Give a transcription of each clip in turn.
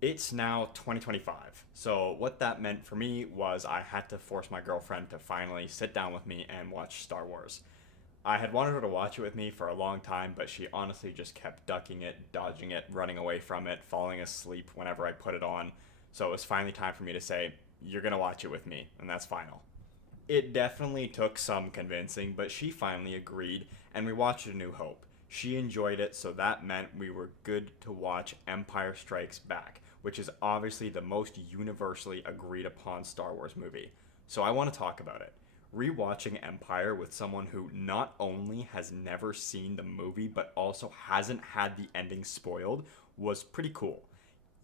It's now 2025. So, what that meant for me was I had to force my girlfriend to finally sit down with me and watch Star Wars. I had wanted her to watch it with me for a long time, but she honestly just kept ducking it, dodging it, running away from it, falling asleep whenever I put it on. So, it was finally time for me to say, "You're gonna watch it with me," and that's final. It definitely took some convincing, but she finally agreed, and we watched A New Hope. She enjoyed it, so that meant we were good to watch Empire Strikes Back, which is obviously the most universally agreed upon Star Wars movie. So I want to talk about it. Rewatching Empire with someone who not only has never seen the movie but also hasn't had the ending spoiled was pretty cool.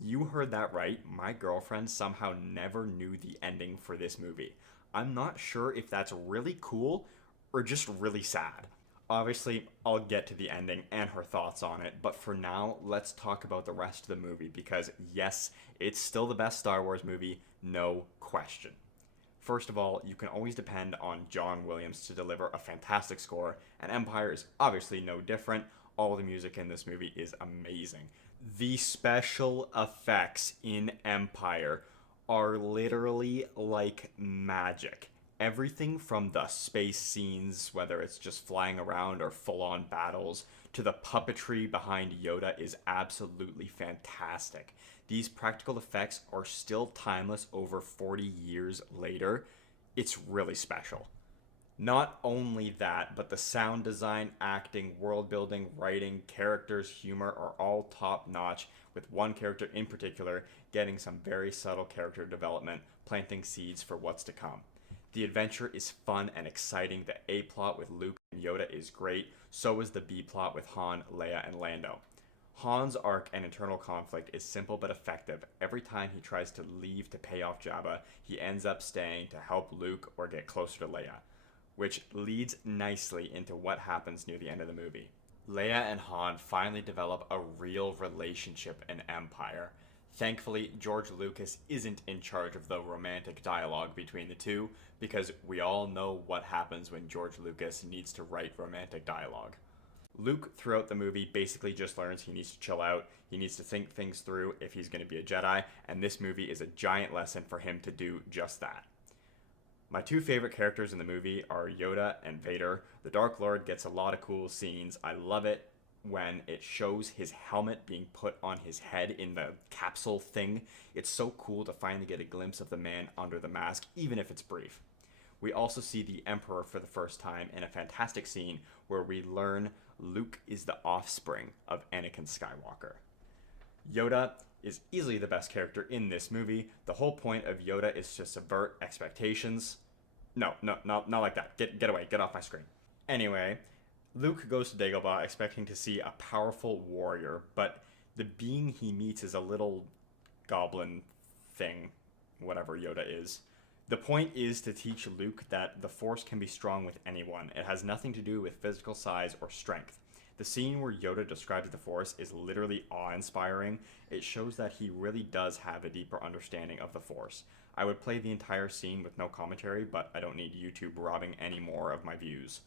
You heard that right. My girlfriend somehow never knew the ending for this movie. I'm not sure if that's really cool or just really sad. Obviously, I'll get to the ending and her thoughts on it, but for now, let's talk about the rest of the movie because, yes, it's still the best Star Wars movie, no question. First of all, you can always depend on John Williams to deliver a fantastic score, and Empire is obviously no different. All the music in this movie is amazing. The special effects in Empire are literally like magic. Everything from the space scenes, whether it's just flying around or full on battles, to the puppetry behind Yoda is absolutely fantastic. These practical effects are still timeless over 40 years later. It's really special. Not only that, but the sound design, acting, world building, writing, characters, humor are all top notch, with one character in particular getting some very subtle character development, planting seeds for what's to come. The adventure is fun and exciting. The A plot with Luke and Yoda is great. So is the B plot with Han, Leia, and Lando. Han's arc and internal conflict is simple but effective. Every time he tries to leave to pay off Jabba, he ends up staying to help Luke or get closer to Leia, which leads nicely into what happens near the end of the movie. Leia and Han finally develop a real relationship in Empire. Thankfully, George Lucas isn't in charge of the romantic dialogue between the two, because we all know what happens when George Lucas needs to write romantic dialogue. Luke, throughout the movie, basically just learns he needs to chill out, he needs to think things through if he's going to be a Jedi, and this movie is a giant lesson for him to do just that. My two favorite characters in the movie are Yoda and Vader. The Dark Lord gets a lot of cool scenes. I love it when it shows his helmet being put on his head in the capsule thing. It's so cool to finally get a glimpse of the man under the mask, even if it's brief. We also see the Emperor for the first time in a fantastic scene where we learn Luke is the offspring of Anakin Skywalker. Yoda is easily the best character in this movie. The whole point of Yoda is to subvert expectations. No, no, no, not like that. Get away. Get off my screen. Anyway, Luke goes to Dagobah expecting to see a powerful warrior, but the being he meets is a little goblin thing, whatever Yoda is. The point is to teach Luke that the Force can be strong with anyone. It has nothing to do with physical size or strength. The scene where Yoda describes the Force is literally awe inspiring. It shows that he really does have a deeper understanding of the Force. I would play the entire scene with no commentary, but I don't need YouTube robbing any more of my views.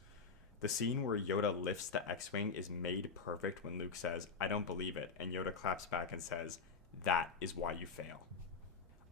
The scene where Yoda lifts the X Wing is made perfect when Luke says, "I don't believe it," and Yoda claps back and says, "That is why you fail."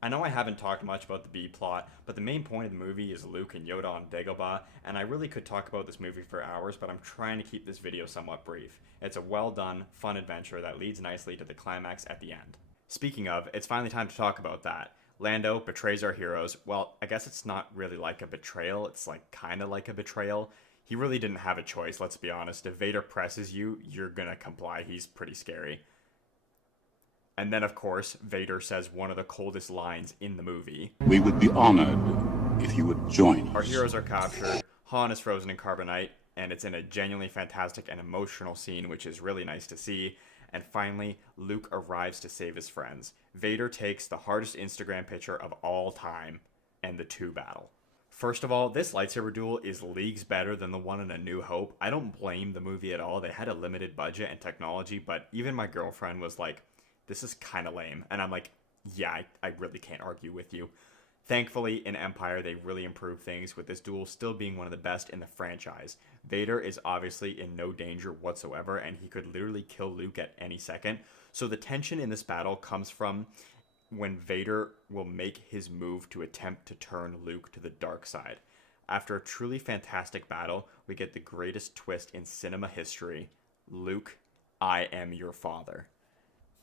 I know I haven't talked much about the B plot, but the main point of the movie is Luke and Yoda on Dagobah, and I really could talk about this movie for hours, but I'm trying to keep this video somewhat brief. It's a well done, fun adventure that leads nicely to the climax at the end. Speaking of, it's finally time to talk about that. Lando betrays our heroes. Well, I guess it's not really like a betrayal, it's like kinda like a betrayal. He really didn't have a choice, let's be honest. If Vader presses you, you're gonna comply. He's pretty scary. And then, of course, Vader says one of the coldest lines in the movie. We would be honored if you would join Our us. heroes are captured, Han is frozen in carbonite, and it's in a genuinely fantastic and emotional scene, which is really nice to see. And finally, Luke arrives to save his friends. Vader takes the hardest Instagram picture of all time, and the two battle. First of all, this lightsaber duel is leagues better than the one in A New Hope. I don't blame the movie at all. They had a limited budget and technology, but even my girlfriend was like, "This is kind of lame." And I'm like, "Yeah, I really can't argue with you." Thankfully, in Empire, they really improved things, with this duel still being one of the best in the franchise. Vader is obviously in no danger whatsoever, and he could literally kill Luke at any second. So the tension in this battle comes from when Vader will make his move to attempt to turn Luke to the dark side. After a truly fantastic battle, we get the greatest twist in cinema history. Luke, I am your father.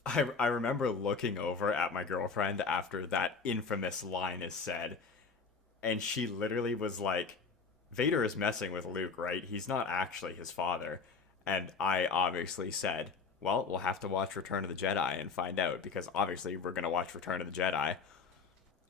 I remember looking over at my girlfriend after that infamous line is said, and she literally was like, Vader is messing with Luke, right? He's not actually his father. And I obviously said, well, we'll have to watch Return of the Jedi and find out, because obviously we're going to watch Return of the Jedi.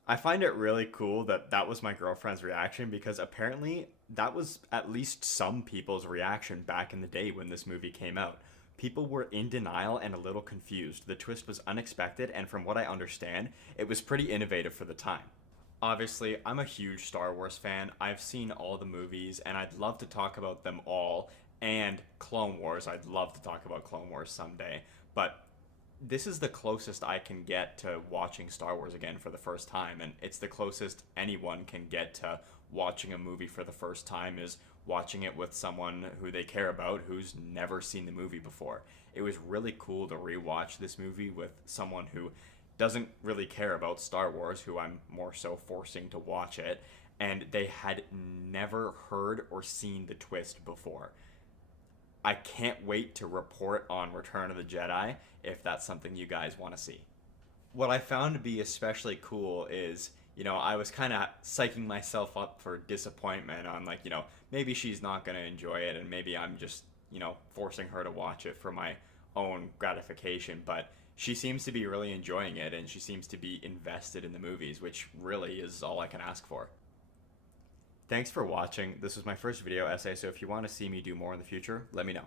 I find it really cool that that was my girlfriend's reaction, because apparently that was at least some people's reaction back in the day when this movie came out. People were in denial and a little confused. The twist was unexpected, and from what I understand, it was pretty innovative for the time. Obviously, I'm a huge Star Wars fan. I've seen all the movies, and I'd love to talk about them all. And Clone Wars, I'd love to talk about Clone Wars someday. But this is the closest I can get to watching Star Wars again for the first time, and it's the closest anyone can get to watching a movie for the first time, is watching it with someone who they care about who's never seen the movie before. It was really cool to rewatch this movie with someone who doesn't really care about Star Wars, who I'm more so forcing to watch it, and they had never heard or seen the twist before. I can't wait to report on Return of the Jedi if that's something you guys want to see. What I found to be especially cool is, I was kind of psyching myself up for disappointment on, like, maybe she's not going to enjoy it, and maybe I'm just, forcing her to watch it for my own gratification. But she seems to be really enjoying it, and she seems to be invested in the movies, which really is all I can ask for. Thanks for watching. This was my first video essay, so if you want to see me do more in the future, let me know.